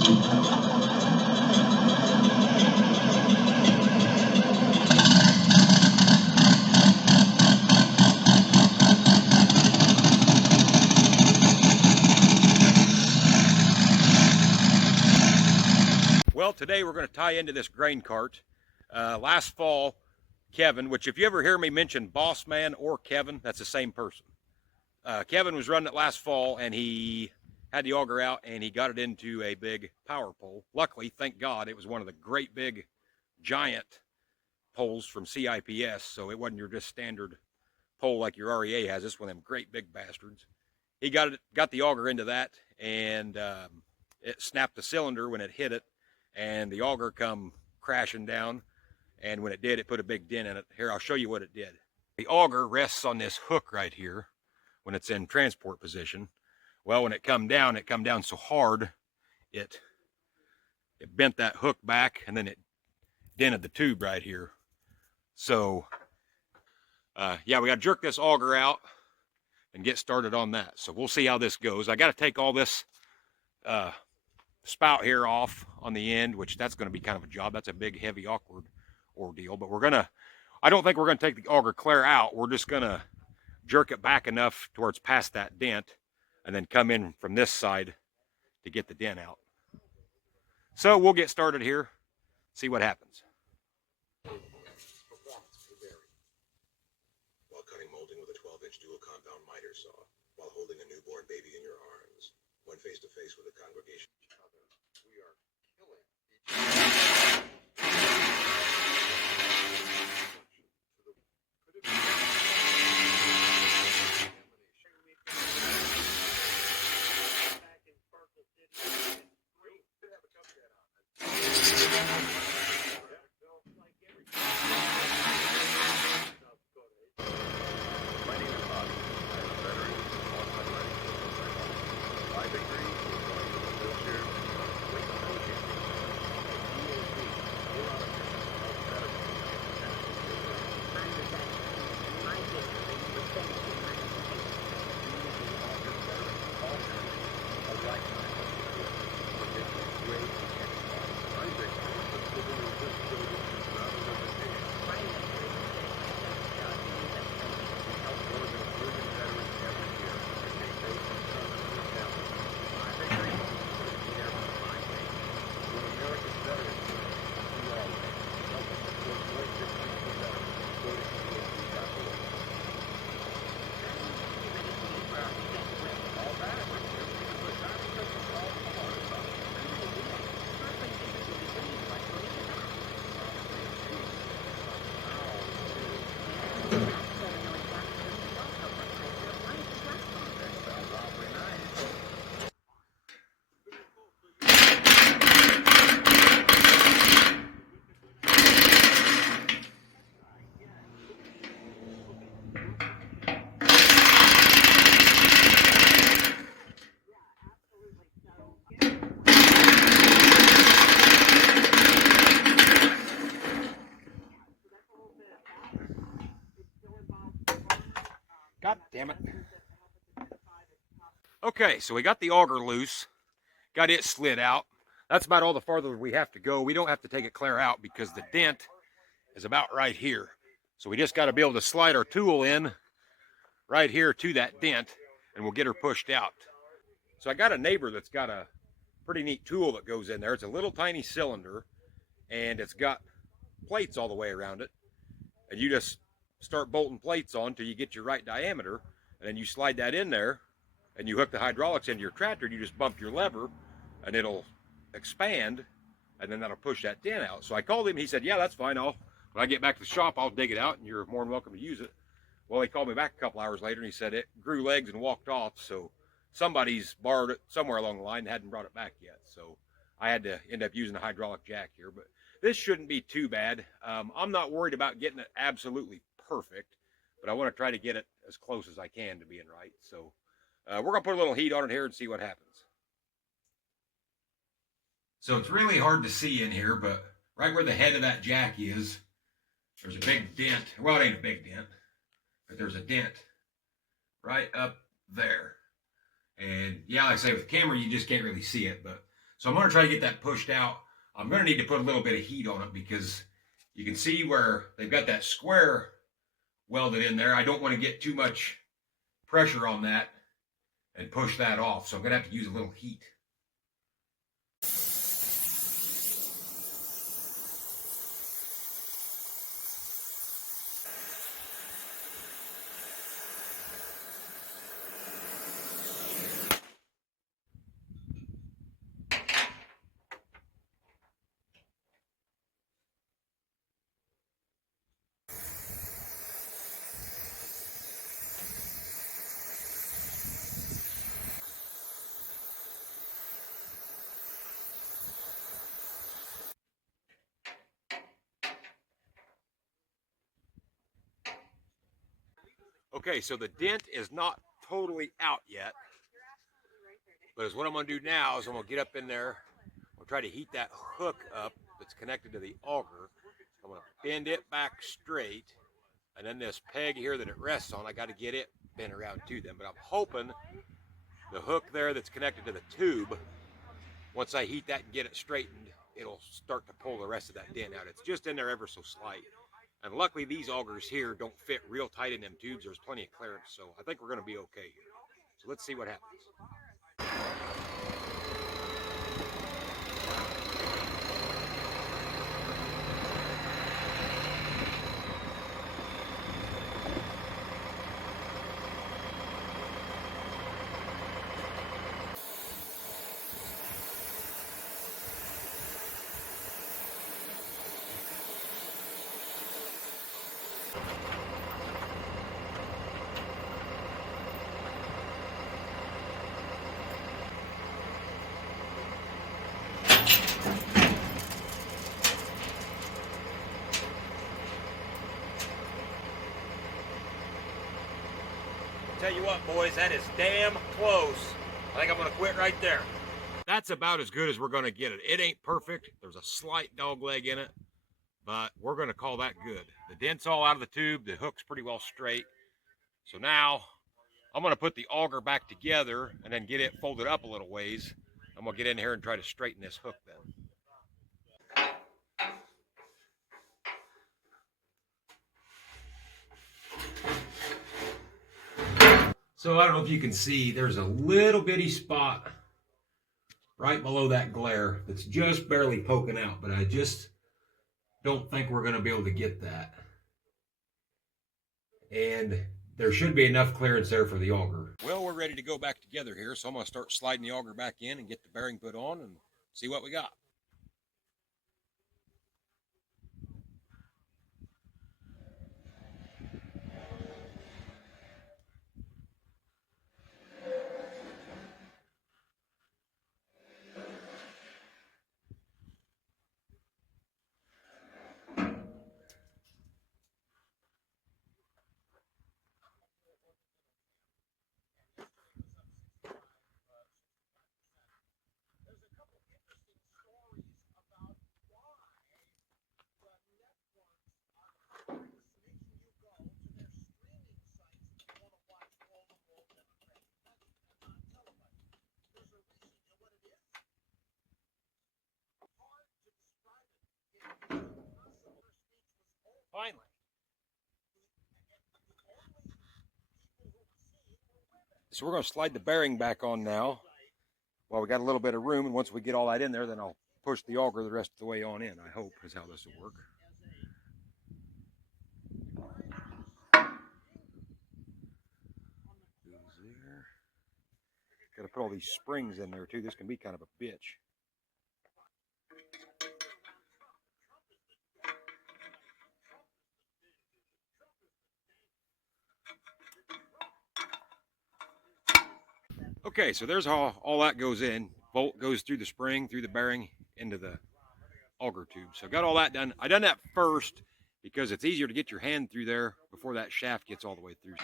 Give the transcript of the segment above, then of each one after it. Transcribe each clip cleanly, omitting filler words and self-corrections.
Well, today we're going to tie into this grain cart. Last fall, Kevin, which if you ever hear me mention Boss Man or Kevin, that's the same person. Kevin was running it last fall, and he had the auger out, and he got it into a big power pole. Luckily, thank God, it was one of the great big giant poles from CIPS, so it wasn't your just standard pole like your REA has. This one of them great big bastards. He got the auger into that, and it snapped the cylinder when it hit it, and the auger come crashing down, and when it did, it put a big dent in it. Here, I'll show you what it did. The auger rests on this hook right here when it's in transport position. Well, when it come down so hard, it bent that hook back, and then it dented the tube right here. So, yeah, we got to jerk this auger out and get started on that. So we'll see how this goes. I got to take all this spout here off on the end, which that's going to be kind of a job. That's a big, heavy, awkward ordeal. But I don't think we're going to take the auger clear out. We're just going to jerk it back enough to where it's past that dent, and then come in from this side to get the dent out. So we'll get started here, see what happens. While cutting molding with a 12-inch dual compound miter saw, while holding a newborn baby in your arms, when face to face with a congregation. We are killing God damn it. Okay, so we got the auger loose, got it slid out. That's about all the farther we have to go. We don't have to take it clear out because the dent is about right here. So we just got to be able to slide our tool in right here to that dent, and we'll get her pushed out. So I got a neighbor that's got a pretty neat tool that goes in there. It's a little tiny cylinder, and it's got plates all the way around it. And you just start bolting plates on till you get your right diameter, and then you slide that in there, and you hook the hydraulics into your tractor, and you just bump your lever, and it'll expand, and then that'll push that dent out. So I called him, he said, yeah, that's fine. When I get back to the shop, I'll dig it out, and you're more than welcome to use it. Well, he called me back a couple hours later, and he said it grew legs and walked off, so somebody's borrowed it somewhere along the line and hadn't brought it back yet. So I had to end up using a hydraulic jack here, but this shouldn't be too bad. I'm not worried about getting it absolutely perfect, but I want to try to get it as close as I can to being right. So we're going to put a little heat on it here and see what happens. So it's really hard to see in here, but right where the head of that jack is, there's a big dent. Well, it ain't a big dent, but there's a dent right up there. And yeah, like I say, with the camera, you just can't really see it, but So I'm going to try to get that pushed out. I'm going to need to put a little bit of heat on it because you can see where they've got that square welded in there. I don't want to get too much pressure on that and push that off. So I'm going to have to use a little heat. Okay, so the dent is not totally out yet. But what I'm going to do now is I'm going to get up in there. I'll try to heat that hook up that's connected to the auger. I'm going to bend it back straight. And then this peg here that it rests on, I got to get it bent around to them. But I'm hoping the hook there that's connected to the tube, once I heat that and get it straightened, it'll start to pull the rest of that dent out. It's just in there ever so slight. And luckily these augers here don't fit real tight in them tubes. There's plenty of clearance, so I think we're going to be okay here. So let's see what happens. Tell you what, boys, that is damn close. I think I'm going to quit right there. That's about as good as we're going to get it. It ain't perfect. There's a slight dog leg in it, but we're going to call that good. The dent's all out of the tube. The hook's pretty well straight. So now I'm going to put the auger back together and then get it folded up a little ways. I'm going to get in here and try to straighten this hook then. So I don't know if you can see, there's a little bitty spot right below that glare that's just barely poking out, but I just don't think we're going to be able to get that. And there should be enough clearance there for the auger. Well, we're ready to go back together here, so I'm going to start sliding the auger back in and get the bearing put on and see what we got. Finally. So we're going to slide the bearing back on now while we got a little bit of room, and once we get all that in there, then I'll push the auger the rest of the way on in, I hope, is how this will work. Goes there. Got to put all these springs in there too. This can be kind of a bitch. Okay, so there's how all that goes in. Bolt goes through the spring, through the bearing, into the auger tube. So I got all that done. I done that first because it's easier to get your hand through there before that shaft gets all the way through.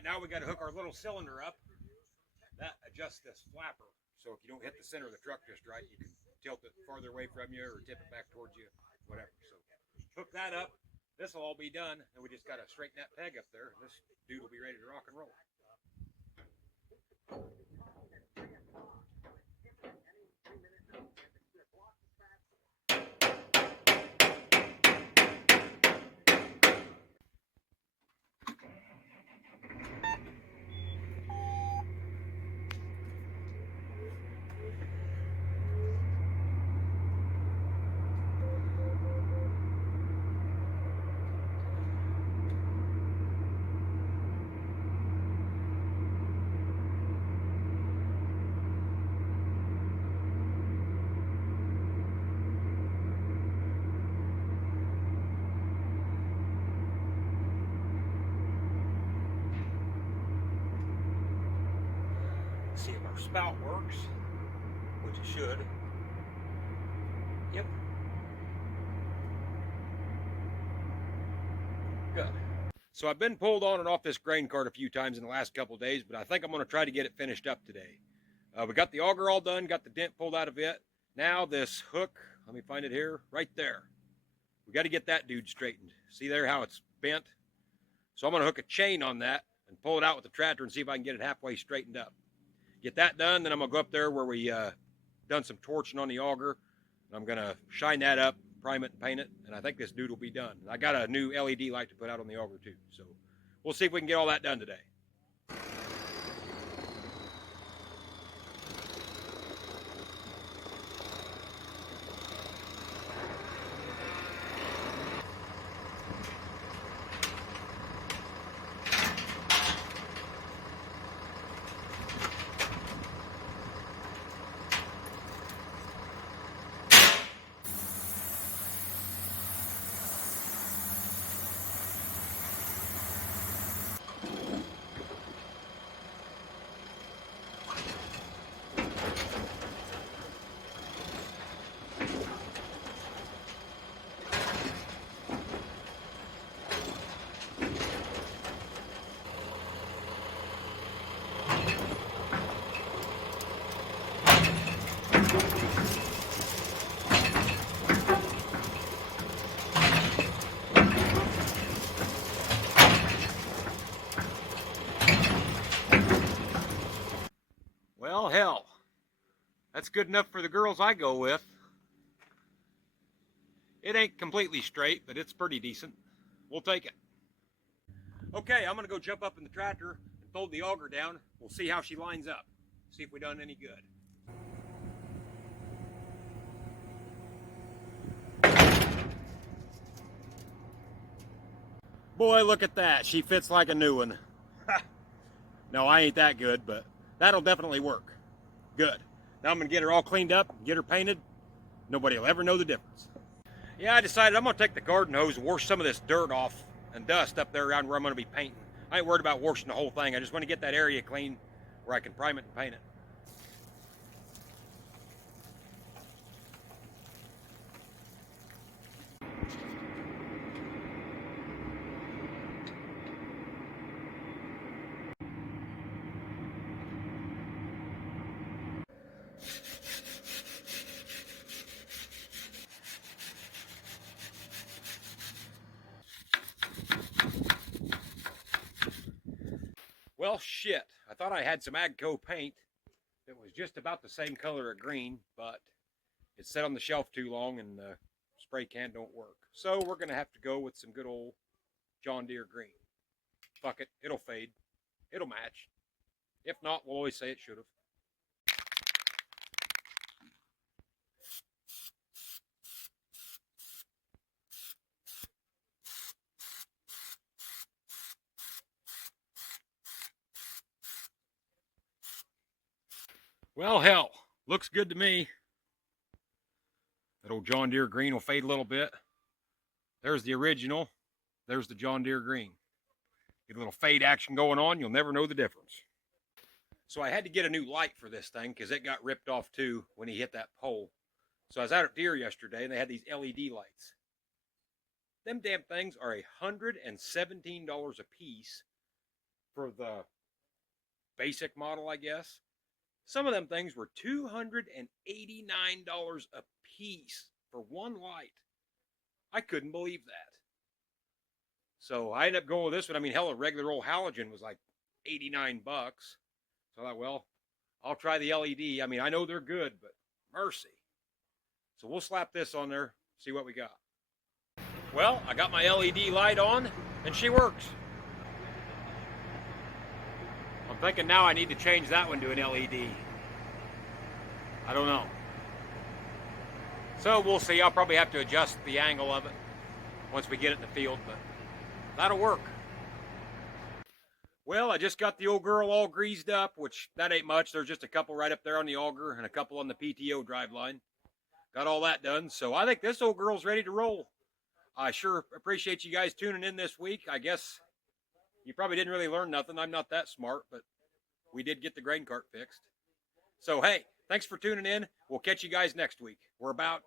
right, now we got to hook our little cylinder up. That adjusts this flapper. So if you don't hit the center of the truck just right, you can tilt it farther away from you or tip it back towards you, whatever. So hook that up. This will all be done, and we just got to straighten that peg up there. This dude will be ready to rock and roll. See if our spout works, which it should. Yep. Good. So I've been pulled on and off this grain cart a few times in the last couple of days, but I think I'm going to try to get it finished up today. We got the auger all done, got the dent pulled out of it. Now this hook, let me find it here, right there. We got to get that dude straightened. See there how it's bent? So I'm going to hook a chain on that and pull it out with the tractor and see if I can get it halfway straightened up. Get that done, then I'm going to go up there where we done some torching on the auger. And I'm going to shine that up, prime it and paint it, and I think this dude will be done. I got a new LED light to put out on the auger too, so we'll see if we can get all that done today. Well, hell, that's good enough for the girls I go with. It ain't completely straight, but it's pretty decent. We'll take it. Okay, I'm gonna go jump up in the tractor and fold the auger down. We'll see how she lines up. See if we done any good. Boy, look at that. She fits like a new one. No, I ain't that good, but that'll definitely work. Good. Now I'm gonna get her all cleaned up, get her painted. Nobody will ever know the difference. Yeah, I decided I'm gonna take the garden hose and wash some of this dirt off and dust up there around where I'm gonna be painting. I ain't worried about washing the whole thing. I just want to get that area clean where I can prime it and paint it. Well, shit. I thought I had some Agco paint that was just about the same color of green, but it sat on the shelf too long and the spray can don't work. So we're going to have to go with some good old John Deere green. Fuck it. It'll fade. It'll match. If not, we'll always say it should have. Well, hell, looks good to me. That old John Deere green will fade a little bit. There's the original. There's the John Deere green. Get a little fade action going on. You'll never know the difference. So I had to get a new light for this thing because it got ripped off too when he hit that pole. So I was out at Deere yesterday and they had these LED lights. Them damn things are $117 a piece for the basic model, I guess. Some of them things were $289 a piece for one light. I couldn't believe that. So I ended up going with this one. I mean, hell, a regular old halogen was like 89 bucks. So I thought, well, I'll try the LED. I mean, I know they're good, but mercy. So we'll slap this on there, see what we got. Well, I got my LED light on, and she works. I'm thinking now I need to change that one to an LED. I don't know. So we'll see. I'll probably have to adjust the angle of it once we get it in the field, but that'll work. Well, I just got the old girl all greased up, which that ain't much. There's just a couple right up there on the auger and a couple on the PTO drive line. Got all that done. So I think this old girl's ready to roll. I sure appreciate you guys tuning in this week. I guess you probably didn't really learn nothing. I'm not that smart, but we did get the grain cart fixed. So, hey, thanks for tuning in. We'll catch you guys next week. We're about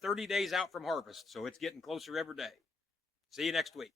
30 days out from harvest, so it's getting closer every day. See you next week.